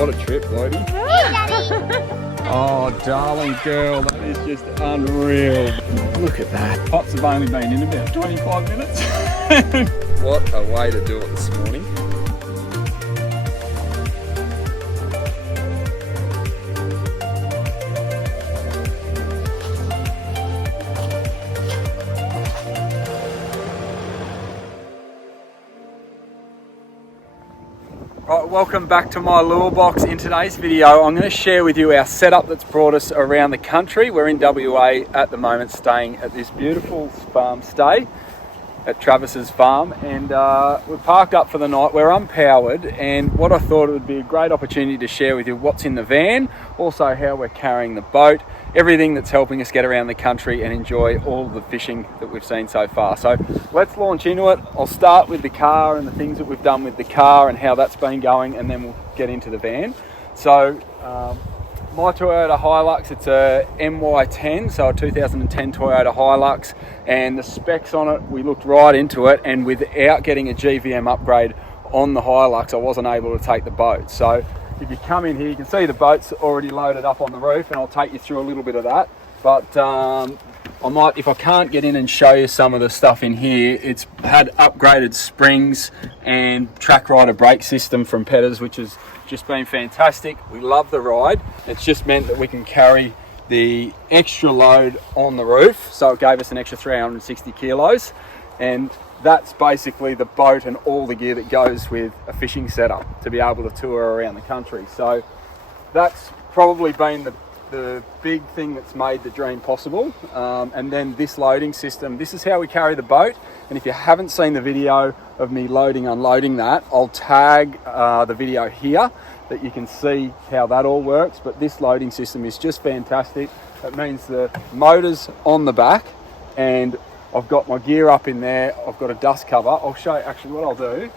What a trip, Lodi. Oh, darling girl, that is just unreal. Look at that. Pots have only been in about 25 minutes. What a way to do it this morning. Right, welcome back to my lure box. In today's video, I'm going to share with you our setup that's brought us around the country. We're in WA at the moment, staying at this beautiful farm stay at Travis's farm, and we're parked up for the night. We're unpowered, and what I thought it would be a great opportunity to share with you what's in the van, also how we're carrying the boat, everything that's helping us get around the country and enjoy all the fishing that we've seen so far. So let's launch into it. I'll start with the car and the things that we've done with the car and how that's been going, and then we'll get into the van. So my Toyota Hilux, it's a MY10, so a 2010 Toyota Hilux, and the specs on it, we looked right into it, and without getting a GVM upgrade on the Hilux, I wasn't able to take the boat. So if you come in here, you can see the boat's already loaded up on the roof, and I'll take you through a little bit of that. But I might, if I can't get in and show you some of the stuff in here, it's had upgraded springs and track rider brake system from Pedders, which has just been fantastic. We love the ride. It's just meant that we can carry the extra load on the roof, so it gave us an extra 360 kilos, and that's basically the boat and all the gear that goes with a fishing setup to be able to tour around the country. So that's probably been the big thing that's made the dream possible. And then this loading system, this is how we carry the boat. And if you haven't seen the video of me loading, unloading that, I'll tag the video here that you can see how that all works. But this loading system is just fantastic. It means the motor's on the back, and I've got my gear up in there. I've got a dust cover. I'll show you actually what I'll do.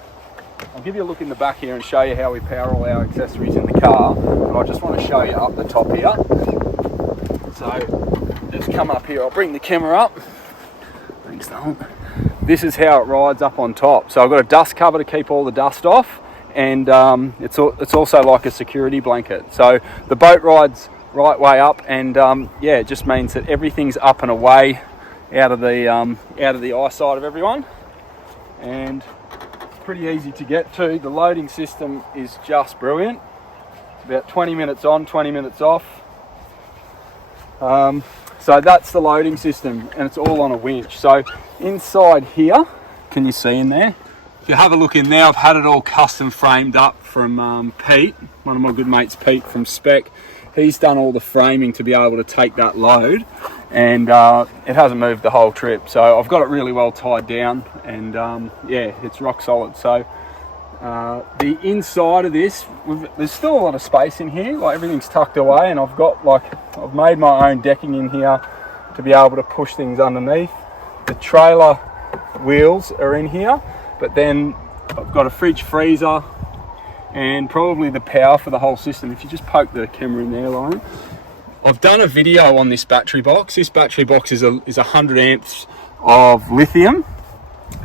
I'll give you a look in the back here and show you how we power all our accessories in the car. But I just want to show you up the top here. So just come up here. I'll bring the camera up. Thanks, Don. This is how it rides up on top. So I've got a dust cover to keep all the dust off, and it's also like a security blanket. So the boat rides right way up, and yeah, it just means that everything's up and away out of the eyesight of everyone, and it's pretty easy to get to. The loading system is just brilliant. It's about 20 minutes on, 20 minutes off. So that's the loading system, and it's all on a winch. So inside here, can you see in there? If you have a look in there, I've had it all custom framed up from Pete, one of my good mates, Pete from Spec. He's done all the framing to be able to take that load, and it hasn't moved the whole trip. So I've got it really well tied down, and yeah, it's rock solid. So the inside of this, there's still a lot of space in here, like everything's tucked away, and I've made my own decking in here to be able to push things underneath. The trailer wheels are in here, but then I've got a fridge freezer and probably the power for the whole system. If you just poke the camera in there, Lauren. I've done a video on this battery box. This battery box is 100 amps of lithium,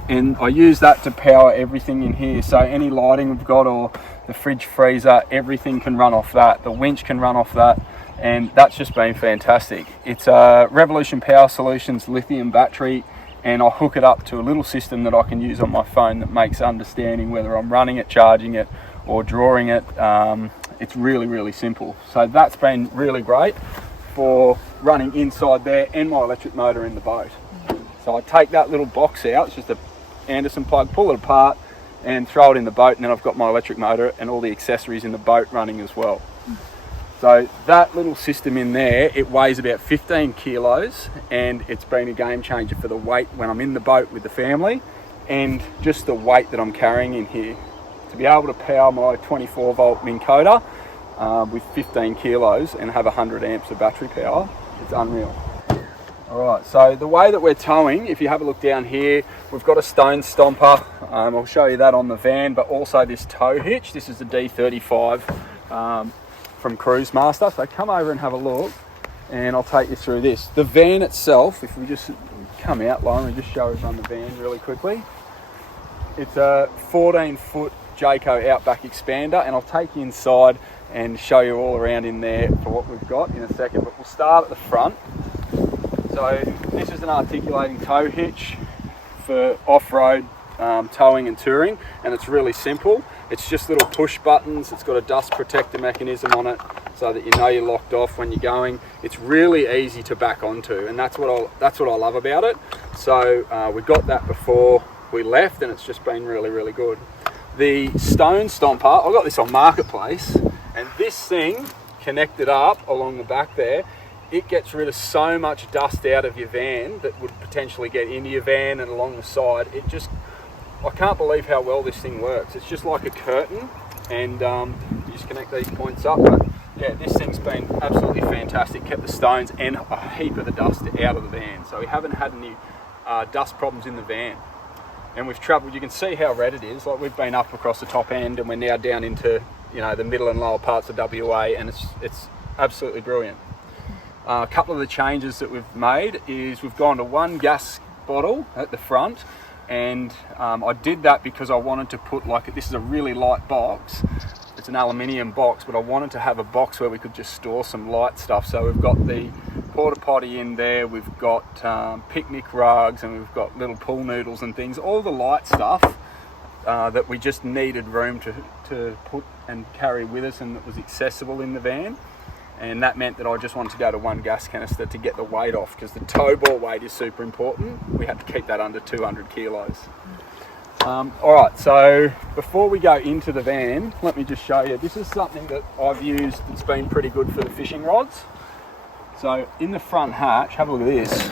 and I use that to power everything in here. So any lighting we've got, or the fridge freezer, everything can run off that. The winch can run off that, and that's just been fantastic. It's a Revolution Power Solutions lithium battery, and I hook it up to a little system that I can use on my phone that makes understanding whether I'm running it, charging it, or drawing it. It's really, really simple. So that's been really great for running inside there and my electric motor in the boat. So I take that little box out, it's just a Anderson plug, pull it apart and throw it in the boat, and then I've got my electric motor and all the accessories in the boat running as well. So that little system in there, it weighs about 15 kilos, and it's been a game changer for the weight when I'm in the boat with the family, and just the weight that I'm carrying in here. To be able to power my 24 volt Minn Kota with 15 kilos and have 100 amps of battery power, it's unreal. Alright, so the way that we're towing, if you have a look down here, we've got a stone stomper. I'll show you that on the van, but also this tow hitch. This is the D35 from Cruise Master. So come over and have a look, and I'll take you through this. The van itself, if we just come out, Lauren, and just show us on the van really quickly. It's a 14-foot Jayco Outback expander, and I'll take you inside and show you all around in there for what we've got in a second, but we'll start at the front. So this is an articulating tow hitch for off-road towing and touring, and it's really simple. It's just little push buttons. It's got a dust protector mechanism on it so that you know you're locked off when you're going. It's really easy to back onto, and that's what I love about it. So we got that before we left, and it's just been really, really good. The stone stomper, I got this on Marketplace, and this thing connected up along the back there, it gets rid of so much dust out of your van that would potentially get into your van and along the side. I can't believe how well this thing works. It's just like a curtain, and you just connect these points up. But yeah, this thing's been absolutely fantastic. Kept the stones and a heap of the dust out of the van. So we haven't had any dust problems in the van. And we've travelled, you can see how red it is. Like, we've been up across the top end, and we're now down into, you know, the middle and lower parts of WA, and it's absolutely brilliant. A couple of the changes that we've made is we've gone to one gas bottle at the front, and I did that because I wanted to put, like, this is a really light box. It's an aluminium box, but I wanted to have a box where we could just store some light stuff. So we've got the porta potty in there, we've got picnic rugs, and we've got little pool noodles and things, all the light stuff that we just needed room to put and carry with us, and that was accessible in the van. And that meant that I just wanted to go to one gas canister to get the weight off, because the tow ball weight is super important. We had to keep that under 200 kilos. Alright, so before we go into the van, let me just show you. This is something that I've used that's been pretty good for the fishing rods. So in the front hatch, have a look at this.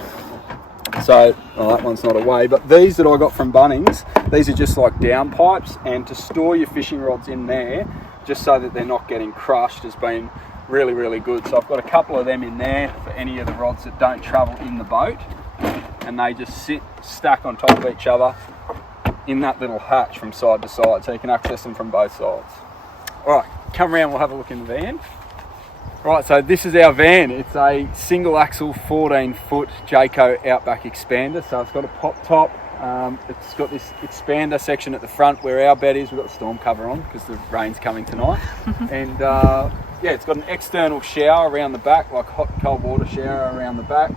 So, that one's not away, but these that I got from Bunnings, these are just like down pipes, and to store your fishing rods in there, just so that they're not getting crushed, has been really, really good. So I've got a couple of them in there for any of the rods that don't travel in the boat, and they just stack on top of each other in that little hatch from side to side, so you can access them from both sides. Alright, come around, we'll have a look in the van. Right, so this is our van. It's a single axle 14-foot Jayco Outback expander. So it's got a pop top. It's got this expander section at the front where our bed is. We've got the storm cover on because the rain's coming tonight. And yeah, it's got an external shower around the back, like hot and cold water shower around the back.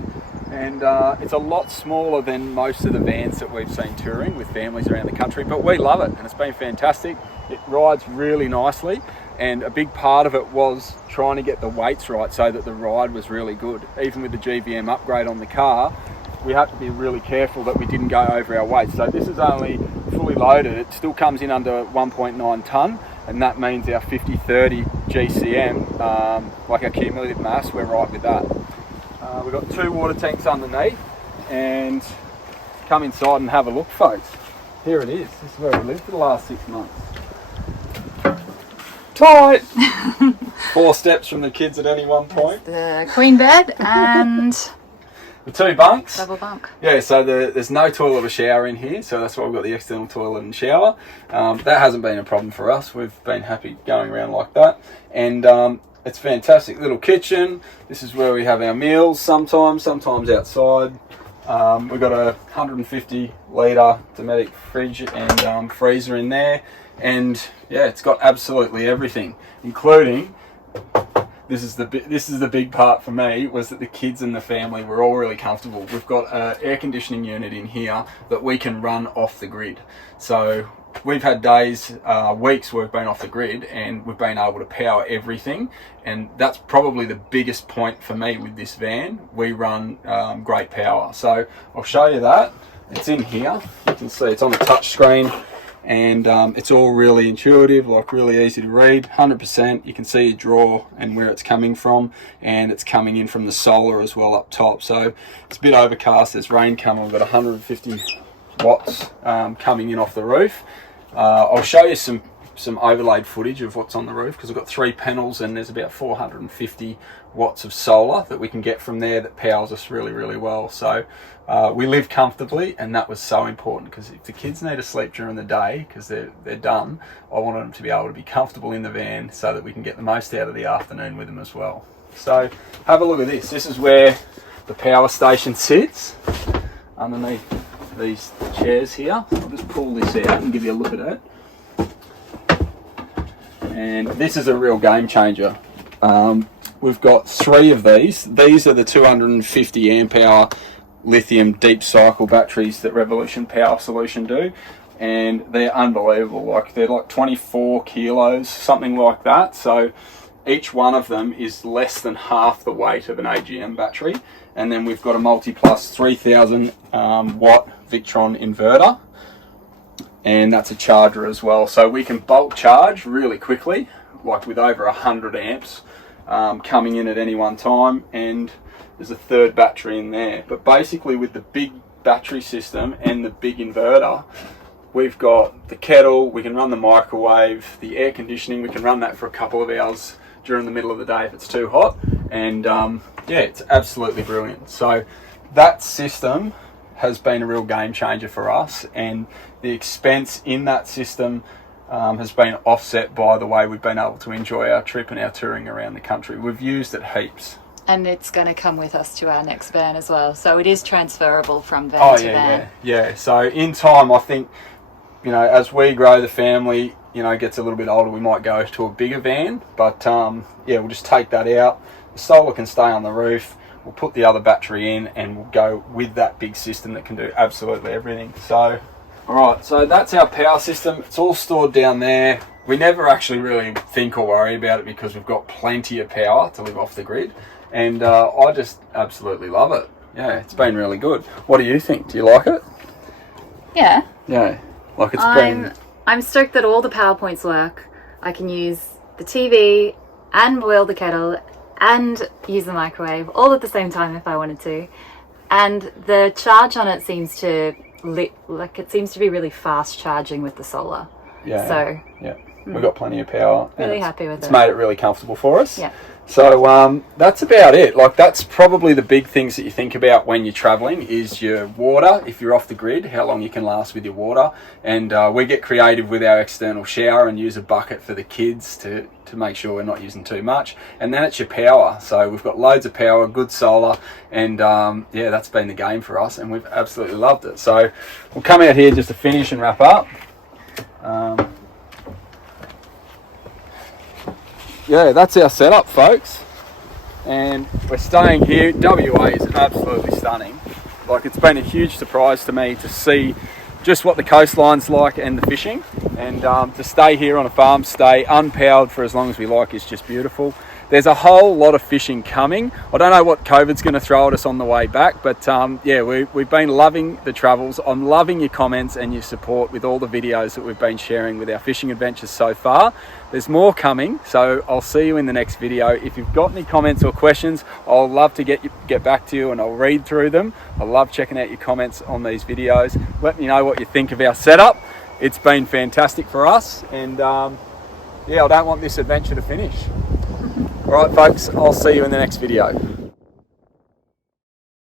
And it's a lot smaller than most of the vans that we've seen touring with families around the country, but we love it, and it's been fantastic. It rides really nicely, and a big part of it was trying to get the weights right so that the ride was really good. Even with the GVM upgrade on the car, we had to be really careful that we didn't go over our weight. So this is only fully loaded. It still comes in under 1.9 tonne, and that means our 50/30 GCM, like our cumulative mass, we're right with that. We've got 2 water tanks underneath, and come inside and have a look, folks. Here it is. This is where we lived for the last 6 months. Tight! 4 steps from the kids at any one point. The queen bed and the 2 bunks. Double bunk. Yeah, so there's no toilet or shower in here, so that's why we've got the external toilet and shower. That hasn't been a problem for us. We've been happy going around like that. And it's fantastic. Little kitchen. This is where we have our meals sometimes outside. We've got a 150 litre Dometic fridge and freezer in there. And yeah, it's got absolutely everything, including, this is the big part for me, was that the kids and the family were all really comfortable. We've got an air conditioning unit in here that we can run off the grid. So we've had days, weeks where we've been off the grid and we've been able to power everything, and that's probably the biggest point for me with this van. We run great power. So I'll show you that. It's in here. You can see it's on the touch screen, and it's all really intuitive, like really easy to read. 100%. You can see your draw and where it's coming from, and it's coming in from the solar as well up top. So it's a bit overcast, there's rain coming. We've got 150 watts coming in off the roof. I'll show you some overlaid footage of what's on the roof, because we've got 3 panels and there's about 450 watts of solar that we can get from there that powers us really, really well. So we live comfortably, and that was so important, because if the kids need to sleep during the day because they're done, I wanted them to be able to be comfortable in the van so that we can get the most out of the afternoon with them as well. So have a look at this. This is where the power station sits, underneath these chairs here. I'll just pull this out and give you a look at it. and this is a real game changer. We've got 3 of these. These are the 250 amp hour lithium deep cycle batteries that Revolution Power Solution do, and they're unbelievable. Like, they're like 24 kilos, something like that. So each one of them is less than half the weight of an AGM battery. And then we've got a multi-plus 3000 watt Victron inverter, and that's a charger as well. So we can bulk charge really quickly, like with over 100 amps coming in at any one time, and there's a third battery in there. But basically, with the big battery system and the big inverter, we've got the kettle, we can run the microwave, the air conditioning, we can run that for a couple of hours during the middle of the day if it's too hot, and yeah, it's absolutely brilliant. So that system has been a real game changer for us, and the expense in that system has been offset by the way we've been able to enjoy our trip and our touring around the country. We've used it heaps. And it's going to come with us to our next van as well. So it is transferable from van to van. Yeah. So in time, I think, you know, as we grow the family, you know, gets a little bit older, we might go to a bigger van. But yeah, we'll just take that out. The solar can stay on the roof. We'll put the other battery in, and we'll go with that big system that can do absolutely everything. So, all right, so that's our power system. It's all stored down there. We never actually really think or worry about it because we've got plenty of power to live off the grid. And I just absolutely love it. Yeah, it's been really good. What do you think? Do you like it? Yeah. Yeah, like it's been... I'm stoked that all the PowerPoints work. I can use the TV and boil the kettle and use the microwave all at the same time if I wanted to. And the charge on it seems to it seems to be really fast charging with the solar. Yeah. So yeah, we've got plenty of power. Really happy with it. It's made it really comfortable for us. Yeah. So that's about it. Like, that's probably the big things that you think about when you're traveling is your water. If you're off the grid, how long you can last with your water. And we get creative with our external shower and use a bucket for the kids to make sure we're not using too much. And then it's your power. So we've got loads of power, good solar, and yeah, that's been the game for us, and we've absolutely loved it. So we'll come out here just to finish and wrap up. Yeah, that's our setup, folks, and we're staying here. WA is absolutely stunning. Like, it's been a huge surprise to me to see just what the coastline's like and the fishing, and to stay here on a farm, stay unpowered for as long as we like, is just beautiful. There's a whole lot of fishing coming. I don't know what COVID's going to throw at us on the way back, but yeah, we've been loving the travels. I'm loving your comments and your support with all the videos that we've been sharing with our fishing adventures so far. There's more coming, so I'll see you in the next video. If you've got any comments or questions, I'll love to get back to you, and I'll read through them. I love checking out your comments on these videos. Let me know what you think of our setup. It's been fantastic for us, and yeah, I don't want this adventure to finish. All right, folks, I'll see you in the next video.